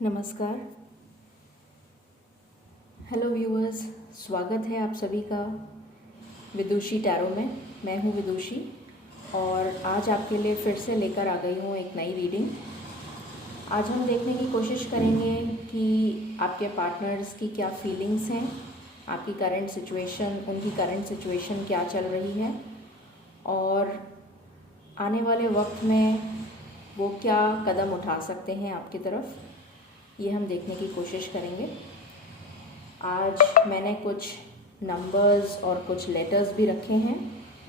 नमस्कार। Hello viewers, स्वागत है आप सभी का विदुषी टैरो में। मैं हूँ विदुषी और आज आपके लिए फिर से लेकर आ गई हूँ एक नई रीडिंग। आज हम देखने की कोशिश करेंगे कि आपके पार्टनर्स की क्या फीलिंग्स हैं, आपकी करंट सिचुएशन, उनकी करंट सिचुएशन क्या चल रही है और आने वाले वक्त में वो क्या कदम उठा सकते हैं आपकी तरफ, ये हम देखने की कोशिश करेंगे। आज मैंने कुछ नंबर्स और कुछ लेटर्स भी रखे हैं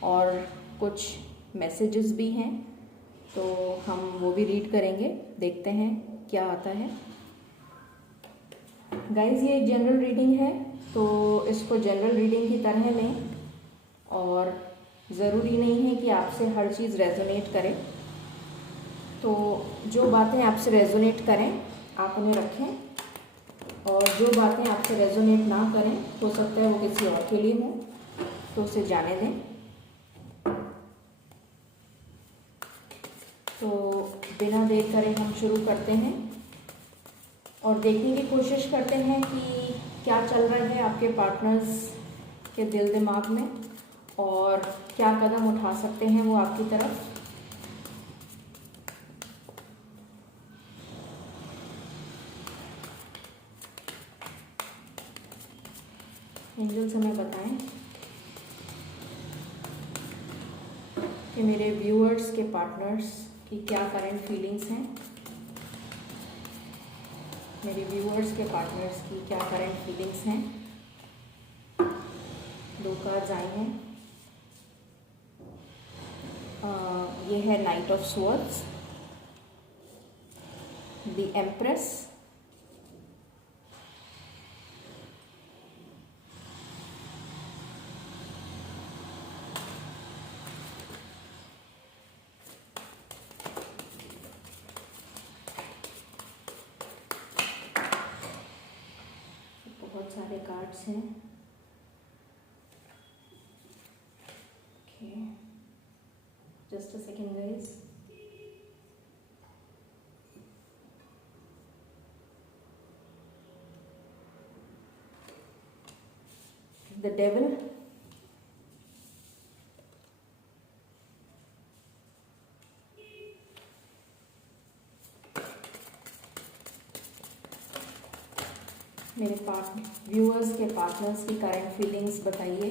और कुछ मैसेजेस भी हैं, तो हम वो भी रीड करेंगे, देखते हैं क्या आता है। गाइस, ये एक जनरल रीडिंग है, तो इसको जनरल रीडिंग की तरह लें और ज़रूरी नहीं है कि आपसे हर चीज़ रेजोनेट करे। तो जो बातें आपसे रेजोनेट करें आप उन्हें रखें और जो बातें आपसे रेजोनेट ना करें, हो सकता है वो किसी और के लिए हो, तो उसे जाने दें। तो बिना देर करे हम शुरू करते हैं और देखने की कोशिश करते हैं कि क्या चल रहा है आपके पार्टनर्स के दिल दिमाग में और क्या कदम उठा सकते हैं वो आपकी तरफ। एंजल्स हमें बताएं कि मेरे व्यूअर्स के पार्टनर्स की क्या करंट फीलिंग्स हैं। मेरे व्यूअर्स के पार्टनर्स की क्या करंट फीलिंग्स हैं। 2 कार्ड्स आए हैं। ये है night of swords, the empress, बहुत सारे कार्ड्स हैं। Okay, just a second guys. The devil, मेरे व्यूअर्स के पार्टनर्स की करंट फीलिंग्स बताइए।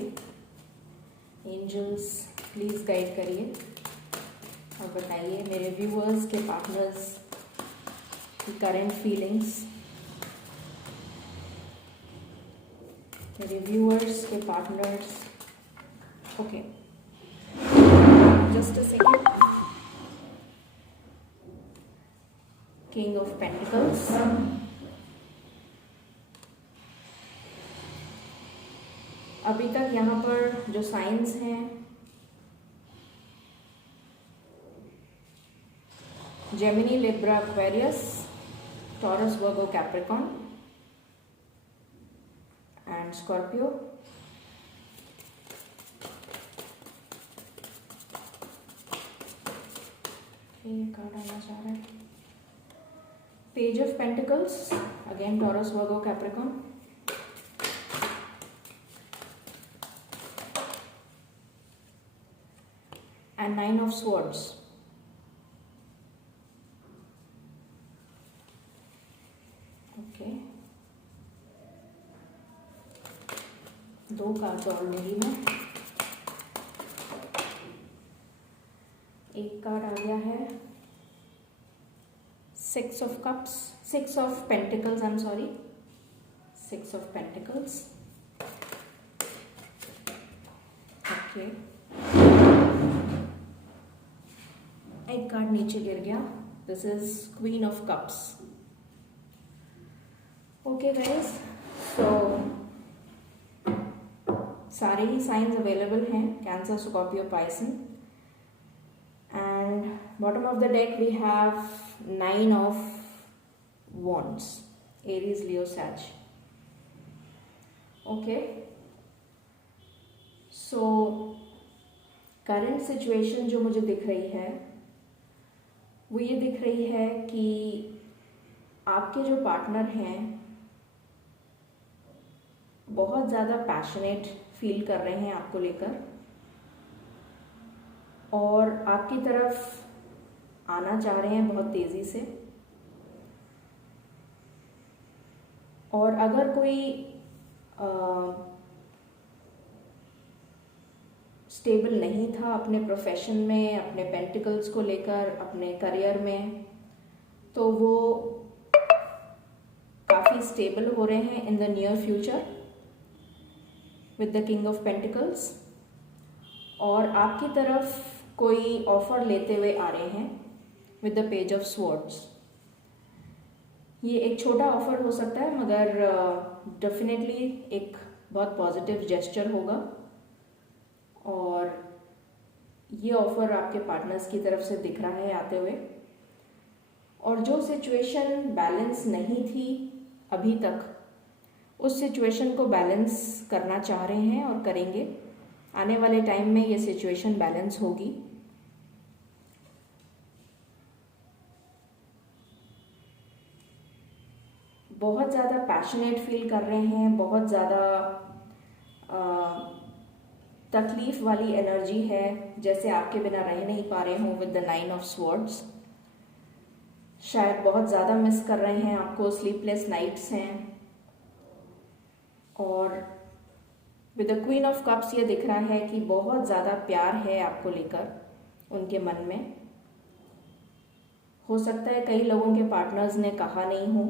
एंजल्स प्लीज़ गाइड करिए और बताइए मेरे व्यूअर्स के पार्टनर्स की करंट फीलिंग्स। मेरे व्यूअर्स के partners, okay, just a second. King of pentacles, अभी तक यहाँ पर जो साइंस हैं, Gemini, Libra, Aquarius, taurus, Virgo, Capricorn and Scorpio. ये कार्ड आना चाह रहा है। Page of pentacles, again Taurus, Virgo, Capricorn. And 9 of swords. Okay, 2 cards और मिली में। एक कार्ड आ गया है 6 of cups, 6 of pentacles, I am sorry, 6 of pentacles. Okay, एक कार्ड नीचे गिर गया, this is queen of cups. Okay guys, so सारे ही साइंस अवेलेबल हैं, Cancer, Scorpio, Pisces. And bottom of the deck we have 9 of wands, Aries, लियो, सैज। Okay, so current situation जो मुझे दिख रही है वो ये दिख रही है कि आपके जो पार्टनर हैं बहुत ज़्यादा पैशनेट फील कर रहे हैं आपको लेकर और आपकी तरफ आना चाह रहे हैं बहुत तेज़ी से। और अगर कोई स्टेबल नहीं था अपने प्रोफेशन में, अपने पेंटिकल्स को लेकर, अपने करियर में, तो वो काफ़ी स्टेबल हो रहे हैं in the near future with the king of pentacles. और आपकी तरफ कोई ऑफर लेते हुए आ रहे हैं with the page of swords. ये एक छोटा ऑफर हो सकता है मगर डेफिनेटली एक बहुत पॉजिटिव जेस्चर होगा और ये ऑफर आपके पार्टनर्स की तरफ से दिख रहा है आते हुए। और जो सिचुएशन बैलेंस नहीं थी अभी तक, उस सिचुएशन को बैलेंस करना चाह रहे हैं और करेंगे। आने वाले टाइम में ये सिचुएशन बैलेंस होगी। बहुत ज़्यादा पैशनेट फील कर रहे हैं, बहुत ज़्यादा तकलीफ वाली एनर्जी है, जैसे आपके बिना रह नहीं पा रहे हों विद द 9 ऑफ स्वॉर्ड्स। शायद बहुत ज़्यादा मिस कर रहे हैं आपको, स्लीपलेस नाइट्स हैं। और with the queen of cups ये दिख रहा है कि बहुत ज़्यादा प्यार है आपको लेकर उनके मन में। हो सकता है कई लोगों के पार्टनर्स ने कहा नहीं हो,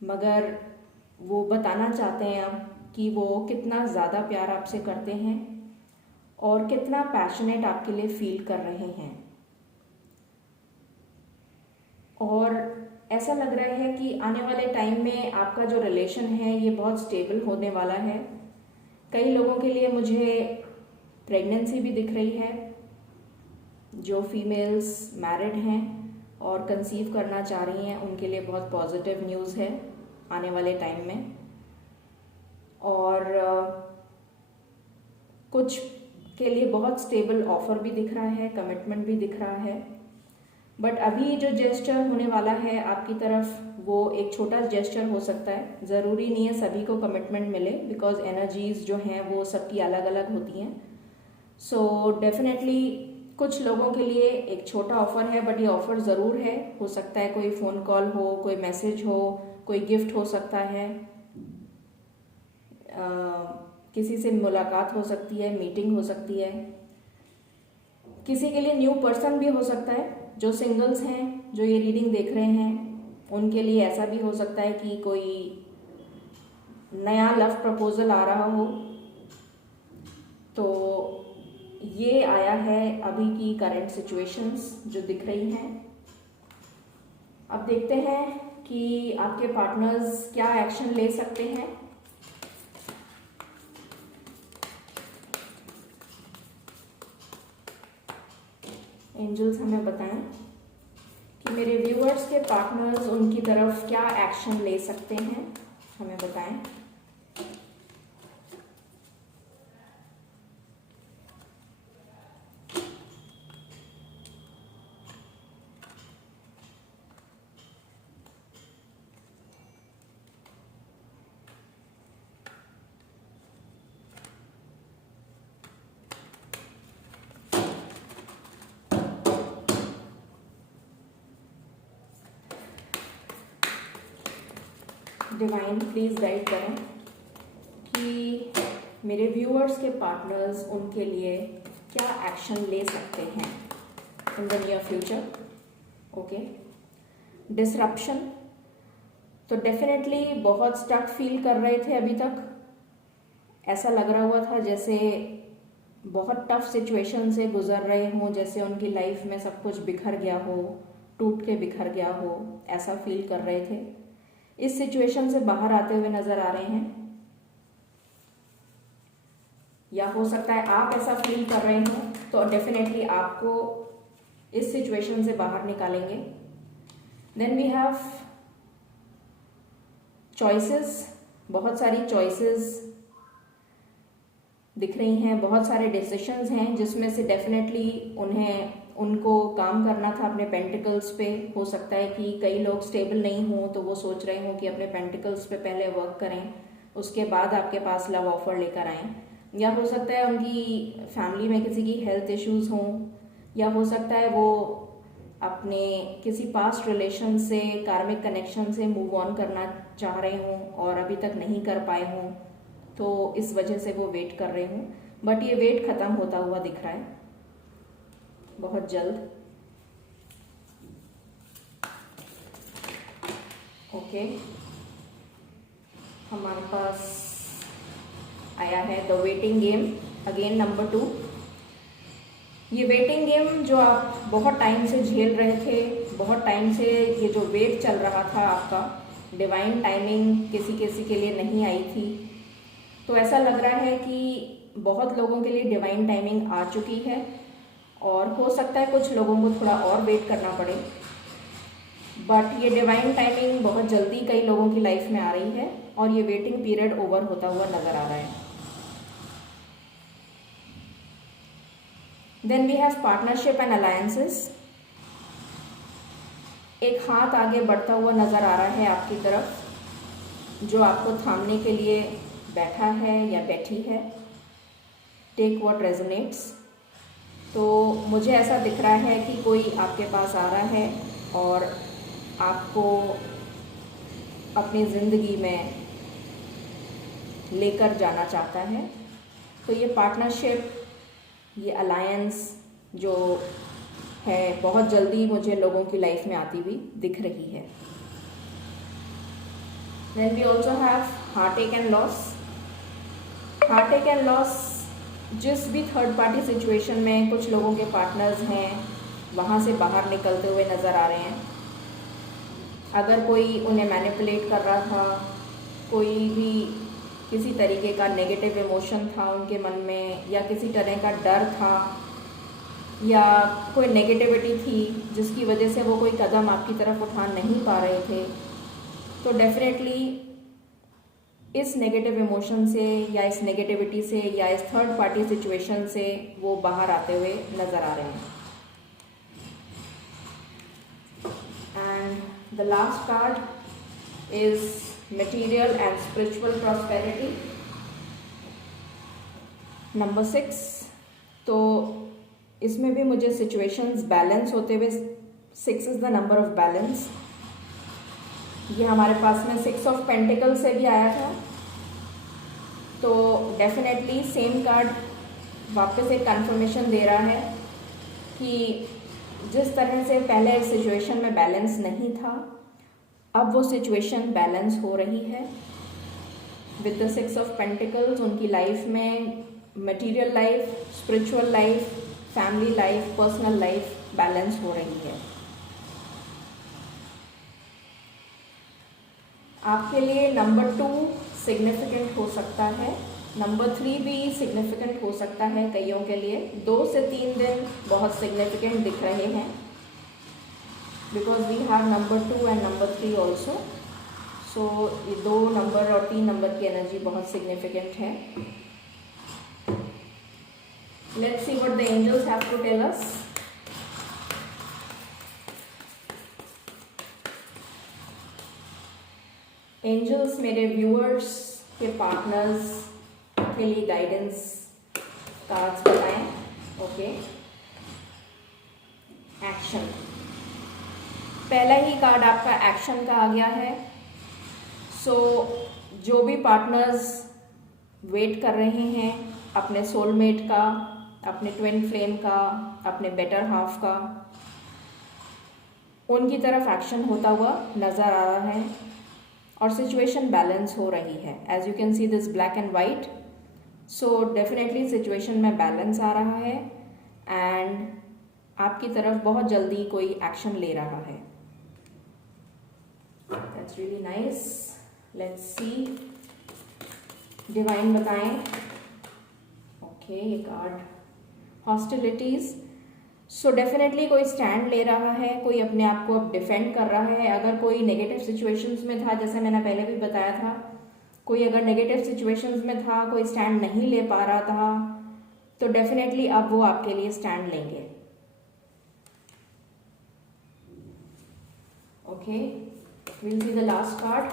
मगर वो बताना चाहते हैं अब कि वो कितना ज़्यादा प्यार आपसे करते हैं और कितना पैशनेट आपके लिए फील कर रहे हैं। और ऐसा लग रहा है कि आने वाले टाइम में आपका जो रिलेशन है ये बहुत स्टेबल होने वाला है। कई लोगों के लिए मुझे प्रेगनेंसी भी दिख रही है, जो फीमेल्स मैरिड हैं और कंसीव करना चाह रही हैं उनके लिए बहुत पॉजिटिव न्यूज़ है आने वाले टाइम में। और कुछ के लिए बहुत स्टेबल ऑफर भी दिख रहा है, कमिटमेंट भी दिख रहा है। बट अभी जो जेस्चर होने वाला है आपकी तरफ वो एक छोटा जेस्चर हो सकता है। ज़रूरी नहीं है सभी को कमिटमेंट मिले, बिकॉज एनर्जीज जो हैं वो सबकी अलग अलग होती हैं। सो डेफिनेटली कुछ लोगों के लिए एक छोटा ऑफर है, बट ये ऑफर ज़रूर है। हो सकता है कोई फ़ोन कॉल हो, कोई मैसेज हो, कोई गिफ्ट हो सकता है, किसी से मुलाकात हो सकती है, मीटिंग हो सकती है। किसी के लिए न्यू पर्सन भी हो सकता है। जो सिंगल्स हैं जो ये रीडिंग देख रहे हैं उनके लिए ऐसा भी हो सकता है कि कोई नया लव प्रपोजल आ रहा हो। तो ये आया है अभी की करंट सिचुएशंस जो दिख रही हैं। अब देखते हैं कि आपके पार्टनर्स क्या एक्शन ले सकते हैं। एंजल्स हमें बताएं कि मेरे व्यूअर्स के पार्टनर्स उनकी तरफ क्या एक्शन ले सकते हैं, हमें बताएं। डिवाइन प्लीज़ गाइड करें कि मेरे व्यूअर्स के पार्टनर्स उनके लिए क्या एक्शन ले सकते हैं in the near future. Okay, disruption तो डेफिनेटली बहुत स्टक फील कर रहे थे अभी तक। ऐसा लग रहा हुआ था जैसे बहुत टफ सिचुएशन से गुजर रहे हों, जैसे उनकी लाइफ में सब कुछ बिखर गया हो, टूट के बिखर गया हो, ऐसा फील कर रहे थे। इस सिचुएशन से बाहर आते हुए नजर आ रहे हैं, या हो सकता है आप ऐसा फील कर रहे हो, तो डेफिनेटली आपको इस सिचुएशन से बाहर निकालेंगे। देन वी हैव चॉइसेस, बहुत सारी चॉइसेस दिख रही हैं, बहुत सारे डिसीशंस हैं जिसमें से डेफिनेटली उन्हें उनको काम करना था अपने पेंटिकल्स पे। हो सकता है कि कई लोग स्टेबल नहीं हों तो वो सोच रहे हों कि अपने पेंटिकल्स पे पहले वर्क करें, उसके बाद आपके पास लव ऑफर लेकर आएँ। या हो सकता है उनकी फैमिली में किसी की हेल्थ इश्यूज़ हों, या हो सकता है वो अपने किसी पास्ट रिलेशन से, कार्मिक कनेक्शन से मूव ऑन करना चाह रहे हों और अभी तक नहीं कर पाए हों, तो इस वजह से वो वेट कर रहे हों। बट ये वेट ख़त्म होता हुआ दिख रहा है बहुत जल्द। ओके, हमारे पास आया है the waiting game, again number 2। ये वेटिंग गेम जो आप बहुत टाइम से झेल रहे थे, बहुत टाइम से ये जो वेट चल रहा था आपका, डिवाइन टाइमिंग किसी किसी के लिए नहीं आई थी, तो ऐसा लग रहा है कि बहुत लोगों के लिए डिवाइन टाइमिंग आ चुकी है और हो सकता है कुछ लोगों को थोड़ा और वेट करना पड़े। बट ये डिवाइन टाइमिंग बहुत जल्दी कई लोगों की लाइफ में आ रही है और ये वेटिंग पीरियड ओवर होता हुआ नज़र आ रहा है। Then we have partnership and alliances. एक हाथ आगे बढ़ता हुआ नज़र आ रहा है आपकी तरफ, जो आपको थामने के लिए बैठा है या बैठी है। Take what resonates. तो मुझे ऐसा दिख रहा है कि कोई आपके पास आ रहा है और आपको अपनी ज़िंदगी में लेकर जाना चाहता है। तो ये पार्टनरशिप, ये अलायंस जो है बहुत जल्दी मुझे लोगों की लाइफ में आती हुई दिख रही है। Then we also have heartache and loss. Heartache and loss, जिस भी थर्ड पार्टी सिचुएशन में कुछ लोगों के पार्टनर्स हैं वहाँ से बाहर निकलते हुए नज़र आ रहे हैं। अगर कोई उन्हें मैनिपुलेट कर रहा था, कोई भी किसी तरीके का नेगेटिव इमोशन था उनके मन में, या किसी तरह का डर था, या कोई नेगेटिविटी थी जिसकी वजह से वो कोई कदम आपकी तरफ उठा नहीं पा रहे थे, तो डेफिनेटली इस नेगेटिव इमोशन से या इस नेगेटिविटी से या इस थर्ड पार्टी सिचुएशन से वो बाहर आते हुए नज़र आ रहे हैं। And the last card is material and spiritual prosperity, number 6। तो इसमें भी मुझे सिचुएशंस बैलेंस होते हुए, 6 is the number of balance. ये हमारे पास में 6 ऑफ पेंटिकल से भी आया था, तो डेफिनेटली सेम कार्ड वापस एक कंफर्मेशन दे रहा है कि जिस तरह से पहले सिचुएशन में बैलेंस नहीं था, अब वो सिचुएशन बैलेंस हो रही है। विद द 6 ऑफ पेंटिकल्स उनकी लाइफ में material life, spiritual life, family life, personal life balance हो रही है। आपके लिए नंबर 2 सिग्निफिकेंट हो सकता है, नंबर 3 भी सिग्निफिकेंट हो सकता है कईयों के लिए। 2 से 3 दिन बहुत सिग्निफिकेंट दिख रहे हैं, because we have number 2 and number 3 also. So ये 2 नंबर और 3 नंबर की एनर्जी बहुत सिग्निफिकेंट है। Let's see what the angels have to tell us. Angels मेरे व्यूअर्स के पार्टनर्स के लिए गाइडेंस कार्ड्स बताएं। ओके, एक्शन, पहला ही कार्ड आपका एक्शन का आ गया है। सो जो भी पार्टनर्स वेट कर रहे हैं अपने सोलमेट का, अपने ट्विन फ्लेम का, अपने बेटर हाफ का, उनकी तरफ एक्शन होता हुआ नज़र आ रहा है और सिचुएशन बैलेंस हो रही है। As you can see this black and white, so definitely situation में बैलेंस आ रहा है एंड आपकी तरफ बहुत जल्दी कोई एक्शन ले रहा है। That's really nice. Let's see, divine बताएं। ओके, ये कार्ड हॉस्टिलिटीज। सो डेफिनेटली कोई स्टैंड ले रहा है, कोई अपने आप को अब डिफेंड कर रहा है। अगर कोई नेगेटिव सिचुएशंस में था, जैसे मैंने पहले भी बताया था, कोई अगर नेगेटिव सिचुएशंस में था, कोई स्टैंड नहीं ले पा रहा था, तो डेफिनेटली अब वो आपके लिए स्टैंड लेंगे। Okay, will see the last card.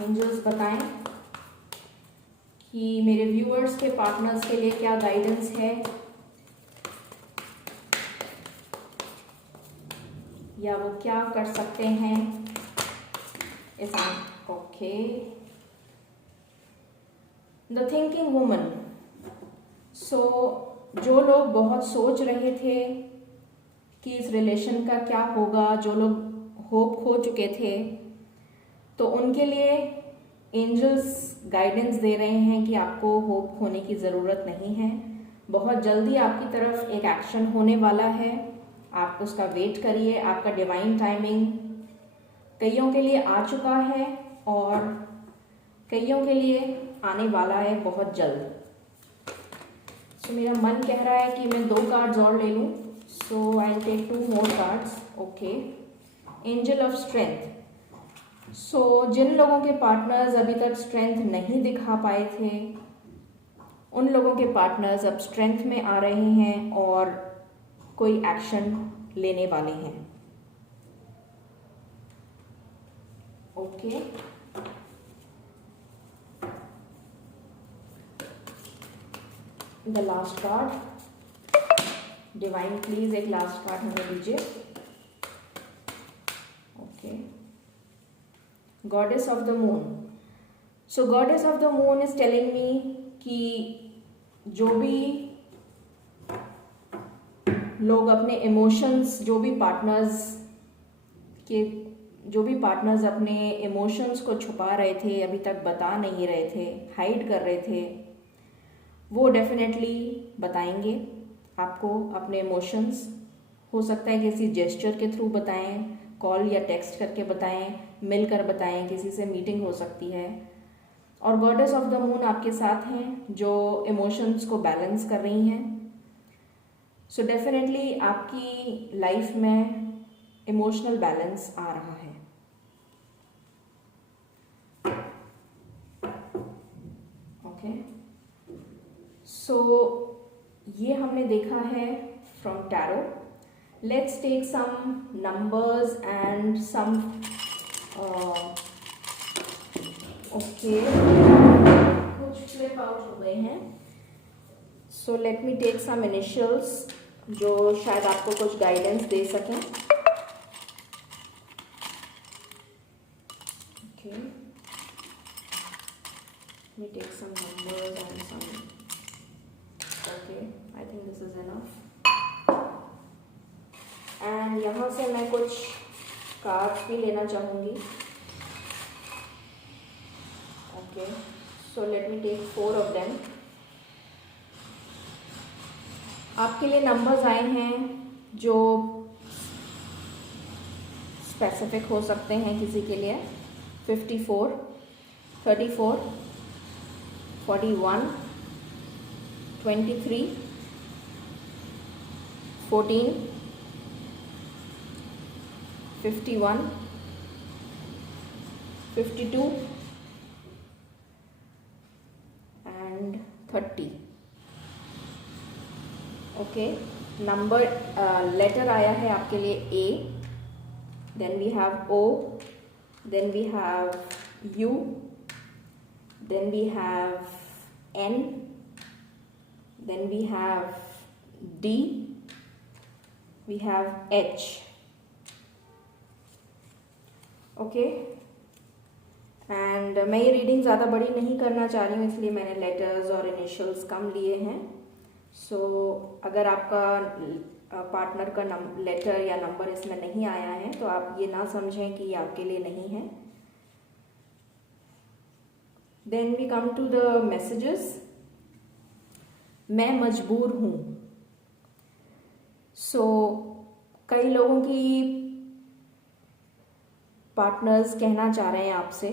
Angels बताएं कि मेरे व्यूअर्स के पार्टनर्स के लिए क्या गाइडेंस है, या वो क्या कर सकते हैं इस। Okay, the thinking woman. So जो लोग बहुत सोच रहे थे कि इस रिलेशन का क्या होगा, जो लोग होप खो चुके थे, तो उनके लिए एंजल्स गाइडेंस दे रहे हैं कि आपको होप खोने की ज़रूरत नहीं है। बहुत जल्दी आपकी तरफ एक एक्शन होने वाला है, आप उसका वेट करिए। आपका डिवाइन टाइमिंग कईयों के लिए आ चुका है और कईयों के लिए आने वाला है बहुत जल्द। सो मेरा मन कह रहा है कि मैं 2 कार्ड्स और ले लूँ। So I take 2 more cards. Okay, angel of strength. So जिन लोगों के पार्टनर्स अभी तक स्ट्रेंथ नहीं दिखा पाए थे, उन लोगों के पार्टनर्स अब स्ट्रेंथ में आ रहे हैं और कोई एक्शन लेने वाले हैं। Okay, the last card. Divine please एक लास्ट कार्ड हमें दीजिए। Okay, goddess of the moon. So goddess of the moon is telling me कि जो भी लोग अपने इमोशंस, जो भी पार्टनर्स अपने इमोशंस को छुपा रहे थे, अभी तक बता नहीं रहे थे, हाइड कर रहे थे, वो डेफिनेटली बताएंगे आपको अपने इमोशंस। हो सकता है किसी जेस्चर के थ्रू बताएं, कॉल या टेक्स्ट करके बताएं, मिलकर बताएं, किसी से मीटिंग हो सकती है। और गॉडेस ऑफ द मून आपके साथ हैं जो इमोशंस को बैलेंस कर रही हैं। सो डेफिनेटली आपकी लाइफ में इमोशनल बैलेंस आ रहा है। ओके, सो ये हमने देखा है from tarot. Let's take some numbers and some okay, कुछ फ्लिप आउट हो गए हैं। So let me take some initials जो शायद आपको कुछ गाइडेंस दे सकें। Okay, me take some numbers and some. Okay, I think this is enough. And यहाँ से मैं कुछ कार्ड्स भी लेना चाहूँगी। Okay, so let me take 4 of them. आपके लिए नंबर्स आए हैं जो स्पेसिफिक हो सकते हैं किसी के लिए। 54, 34, 41, 23, 14, 51, 52 and 30. ओके, नंबर लेटर आया है आपके लिए A, then we have O, then we have U, then we have N, then we have D, we have H. Okay, and मैं ये रीडिंग ज़्यादा बड़ी नहीं करना चाह रही हूँ, इसलिए मैंने लेटर्स और इनिशियल्स कम लिए हैं। सो अगर आपका पार्टनर का लेटर या नंबर इसमें नहीं आया है तो आप ये ना समझें कि ये आपके लिए नहीं है। Then we come to the messages. मैं मजबूर हूँ। सो कई लोगों की पार्टनर्स कहना चाह रहे हैं आपसे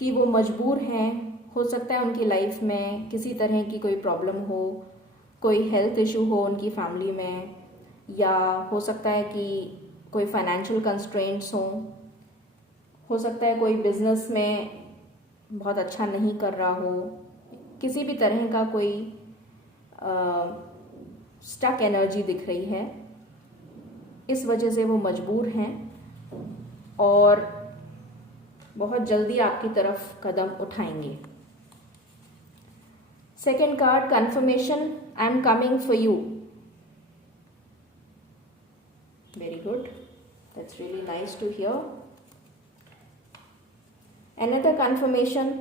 कि वो मजबूर हैं। हो सकता है उनकी लाइफ में किसी तरह की कोई प्रॉब्लम हो, कोई हेल्थ इशू हो उनकी फैमिली में, या हो सकता है कि कोई फाइनेंशियल कंस्ट्रेंट्स हो सकता है कोई बिजनेस में बहुत अच्छा नहीं कर रहा हो, किसी भी तरह का कोई स्टक एनर्जी दिख रही है। इस वजह से वो मजबूर हैं और बहुत जल्दी आपकी तरफ कदम उठाएंगे। Second card, confirmation, I am coming for you. Very good, that's really nice to hear. Another confirmation,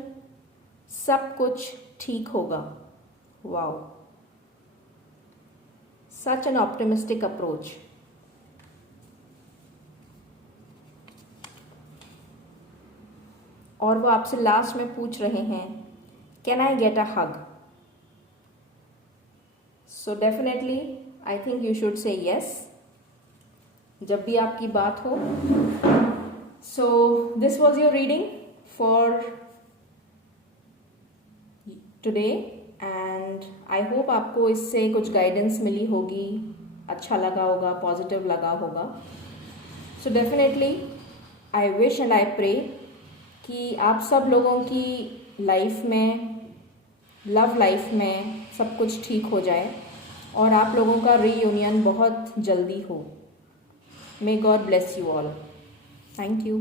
सब कुछ ठीक होगा। Wow, such an optimistic approach. और वो आपसे लास्ट में पूछ रहे हैं, can I get a hug? So definitely I think you should say yes जब भी आपकी बात हो। So this was your reading for today and I hope आपको इससे कुछ गाइडेंस मिली होगी, अच्छा लगा होगा, पॉजिटिव लगा होगा। So definitely I wish and I pray कि आप सब लोगों की लाइफ में, लव लाइफ में सब कुछ ठीक हो जाए और आप लोगों का रीयूनियन बहुत जल्दी हो। May God bless you all. Thank you.